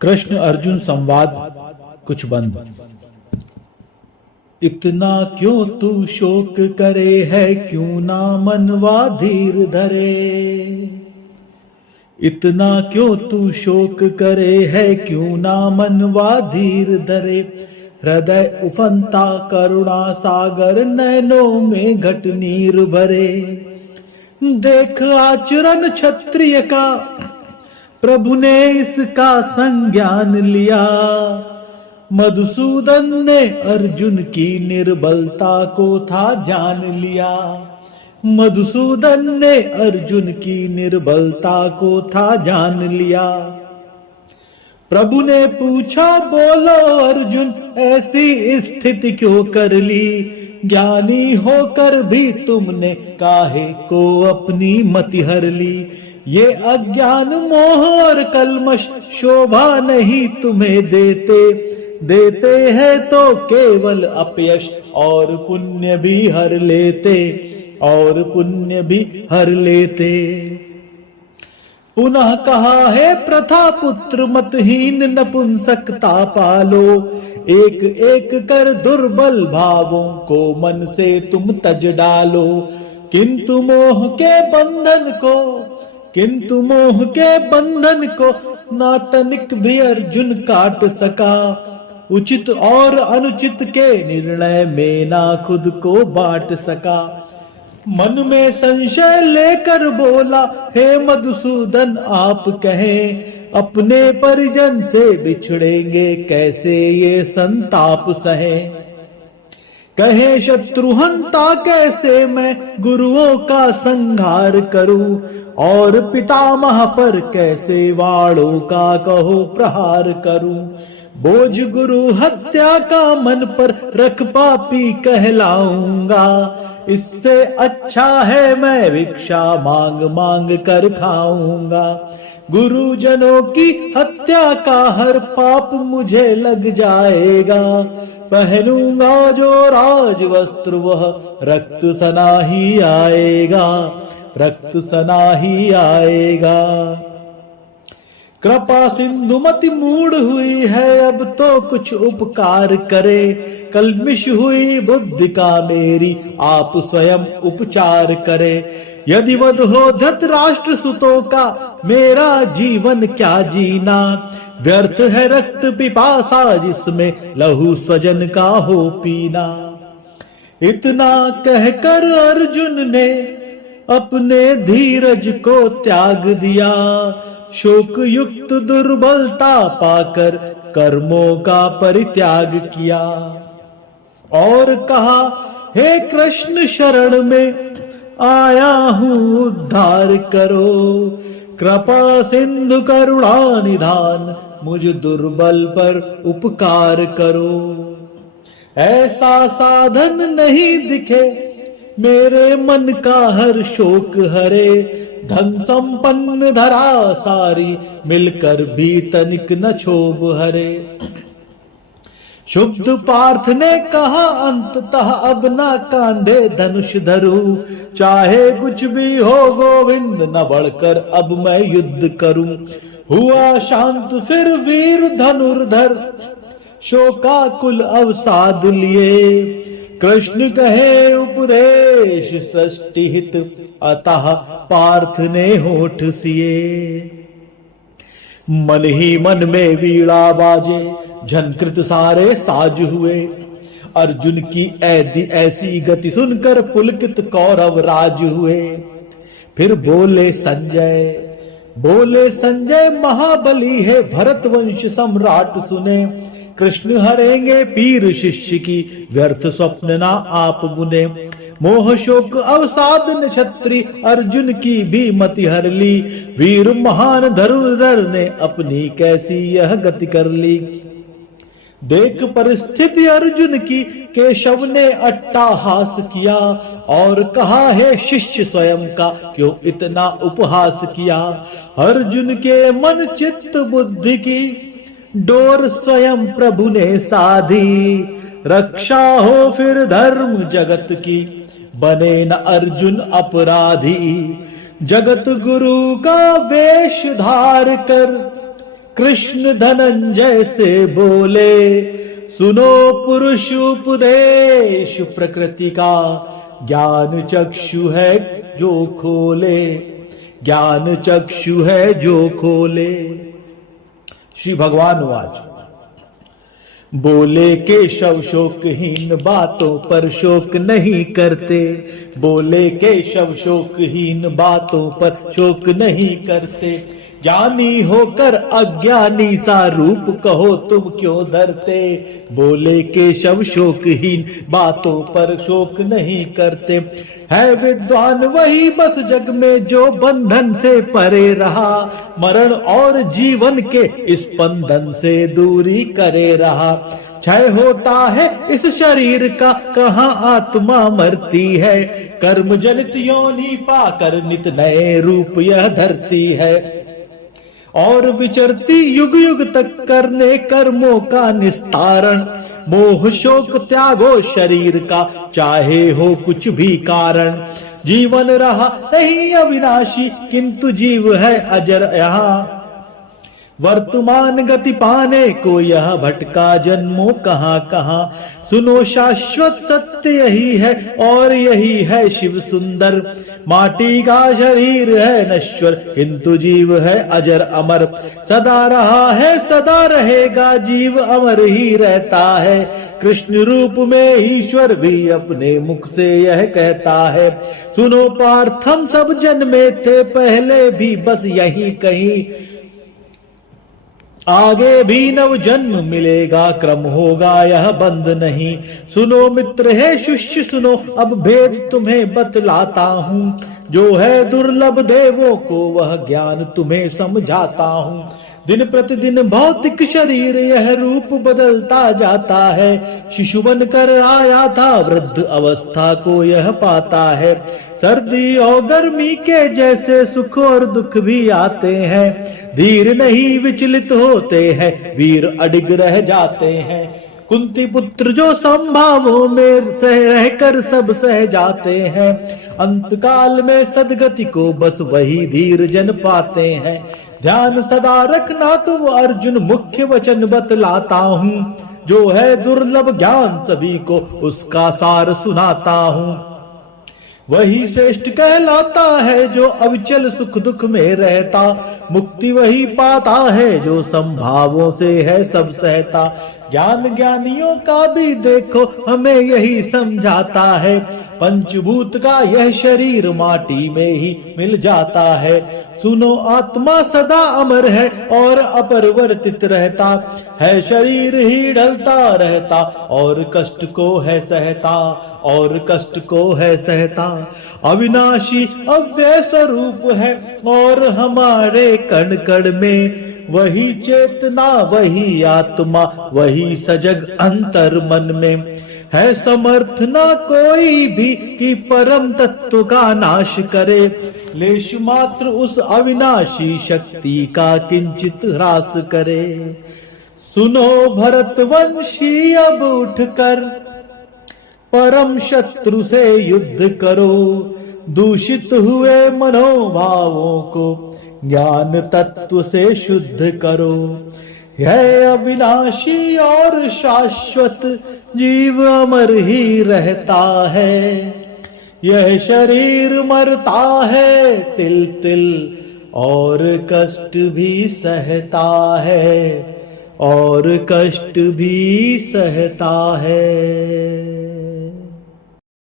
कृष्ण अर्जुन संवाद कुछ बंद। इतना क्यों तू शोक करे है, क्यों ना मनवा धीर धरे। इतना क्यों तू शोक करे है, क्यों ना मनवा धीर धरे। हृदय उफनता करुणा सागर, नैनों में घट नीर भरे। देख आचरण क्षत्रिय का, प्रभु ने इसका संज्ञान लिया। मधुसूदन ने अर्जुन की निर्बलता को था जान लिया। मधुसूदन ने अर्जुन की निर्बलता को था जान लिया। प्रभु ने पूछा, बोलो अर्जुन ऐसी स्थिति क्यों कर ली। ज्ञानी होकर भी तुमने काहे को अपनी मति हर ली। ये अज्ञान मोह और कल्मश शोभा नहीं तुम्हें देते हैं तो केवल अपयश और पुण्य भी हर लेते। पुनः कहा है प्रथा पुत्र मतहीन नपुंसकता पालो। एक एक कर दुर्बल भावों को मन से तुम तज डालो। किंतु मोह के बंधन को ना तनिक भी अर्जुन काट सका। उचित और अनुचित के निर्णय में ना खुद को बांट सका। मन में संशय लेकर बोला, हे मधुसूदन आप कहें, अपने परिजन से बिछड़ेंगे कैसे ये संताप सहें। कहे शत्रुहंता कैसे मैं गुरुओं का संहार करूं। और पितामह पर कैसे वाणों का कहो प्रहार करूं। बोझ गुरु हत्या का मन पर रख पापी कहलाऊंगा। इससे अच्छा है मैं भिक्षा मांग मांग कर खाऊंगा। गुरुजनों की हत्या का हर पाप मुझे लग जाएगा। पहनूंगा जो राज वस्त्र वह रक्त सना ही आएगा। कृपा सिंधु मति मूड हुई है, अब तो कुछ उपकार करे। कल्मिश हुई बुद्धि का मेरी, आप स्वयं उपचार करे। यदि वध हो धृतराष्ट्र सुतों का, मेरा जीवन क्या जीना। व्यर्थ है रक्त पिपासा जिसमें लहू स्वजन का हो पीना। इतना कहकर अर्जुन ने अपने धीरज को त्याग दिया। शोक युक्त दुर्बलता पाकर कर्मों का परित्याग किया। और कहा, हे कृष्ण शरण में आया हूं उद्धार करो। कृपा सिंधु करुणा निधान, मुझ दुर्बल पर उपकार करो। ऐसा साधन नहीं दिखे मेरे मन का हर शोक हरे। धन संपन्न धरा सारी, मिलकर भी तनिक न क्षोभ हरे। शुद्ध पार्थ ने कहा, अंततः अब ना कांधे धनुष धरूं। चाहे कुछ भी हो गोविंद, न बढ़कर अब मैं युद्ध करूं। हुआ शांत फिर वीर धनुर्धर, शोकाकुल अवसाद लिए। कृष्ण कहे उपदेश सृष्टि हित, अतः पार्थ ने होठ सिए। मन ही मन में वीणा बाजे, झनकृत सारे साज हुए। अर्जुन की ऐसी गति सुनकर पुलकित कौरव राज हुए। फिर बोले संजय महाबली है भरत वंश सम्राट सुने। कृष्ण हरेंगे पीर शिष्य की, व्यर्थ स्वप्न ना आप बुने। मोह शोक अवसाद ने क्षत्रि अर्जुन की भी मति हर ली। वीर महान धनुर्धर ने अपनी कैसी यह गति कर ली। देख परिस्थिति अर्जुन की, केशव ने अट्टाहास किया। और कहा, है शिष्य स्वयं का क्यों इतना उपहास किया। अर्जुन के मन चित्त बुद्धि की डोर स्वयं प्रभु ने साधी। रक्षा हो फिर धर्म जगत की, बने न अर्जुन अपराधी। जगत गुरु का वेश धार कर कृष्ण धनंजय से बोले, सुनो पुरुष उपदेश प्रकृति का, ज्ञान चक्षु है जो खोले, ज्ञान चक्षु है जो खोले। श्री भगवान वाच, बोले केशव शोकहीन बातों पर शोक नहीं करते, बोले केशव शोकहीन बातों पर शोक नहीं करते, ज्ञानी होकर अज्ञानी सा रूप कहो तुम क्यों धरते, बोले केशव शोकहीन बातों पर शोक नहीं करते। है विद्वान वही बस जग में जो बंधन से परे रहा, मरण और जीवन के इस बंधन से दूरी करे रहा। क्षय होता है इस शरीर का, कहाँ आत्मा मरती है, कर्म जनित योनि पाकर नित नए रूप यह धरती है, और विचरती युग युग तक करने कर्मों का निस्तारण। मोह शोक त्यागो शरीर का, चाहे हो कुछ भी कारण, जीवन रहा नहीं अविनाशी किंतु जीव है अजर यहाँ। वर्तमान गति पाने को यह भटका जन्मों कहाँ कहाँ, सुनो शाश्वत सत्य यही है और यही है शिव सुंदर। माटी का शरीर है नश्वर किंतु जीव है अजर अमर, सदा रहा है सदा रहेगा जीव अमर ही रहता है। कृष्ण रूप में ईश्वर भी अपने मुख से यह कहता है, सुनो पार्थ हम सब जन्मे थे पहले भी बस यही कहीं, आगे भी नव जन्म मिलेगा क्रम होगा यह बंद नहीं। सुनो मित्र है शिष्य सुनो अब भेद तुम्हें बतलाता हूँ, जो है दुर्लभ देवों को वह ज्ञान तुम्हें समझाता हूँ। दिन प्रतिदिन भौतिक शरीर यह रूप बदलता जाता है, शिशु बनकर आया था वृद्ध अवस्था को यह पाता है। सर्दी और गर्मी के जैसे सुख और दुख भी आते हैं, धीर नहीं विचलित होते हैं वीर अडिग रह जाते हैं। कुंती पुत्र जो संभावों में सह रहकर सब सह जाते हैं, अंतकाल में सदगति को बस वही धीर जन पाते हैं। ध्यान सदा रखना तुम अर्जुन मुख्य वचन बतलाता हूँ, जो है दुर्लभ ज्ञान सभी को उसका सार सुनाता हूँ। वही श्रेष्ठ कहलाता है जो अविचल सुख दुख में रहता, मुक्ति वही पाता है जो संभावों से है सब सहता। ज्ञान ज्ञानियों का भी देखो हमें यही समझाता है, पंचभूत का यह शरीर माटी में ही मिल जाता है। सुनो आत्मा सदा अमर है और अपरिवर्तित रहता है, शरीर ही ढलता रहता और कष्ट को है सहता, और कष्ट को है सहता। अविनाशी अव्यय स्वरूप है और हमारे कण कण में, वही चेतना वही आत्मा वही सजग अंतर मन में। है समर्थ ना कोई भी कि परम तत्व का नाश करे, लेश मात्र उस अविनाशी शक्ति का किंचित ह्रास करे। सुनो भरतवंशी अब उठकर परम शत्रु से युद्ध करो, दूषित हुए मनोभावों को ज्ञान तत्व से शुद्ध करो। यह अविनाशी और शाश्वत जीव अमर ही रहता है, यह शरीर मरता है तिल तिल और कष्ट भी सहता है, और कष्ट भी सहता है।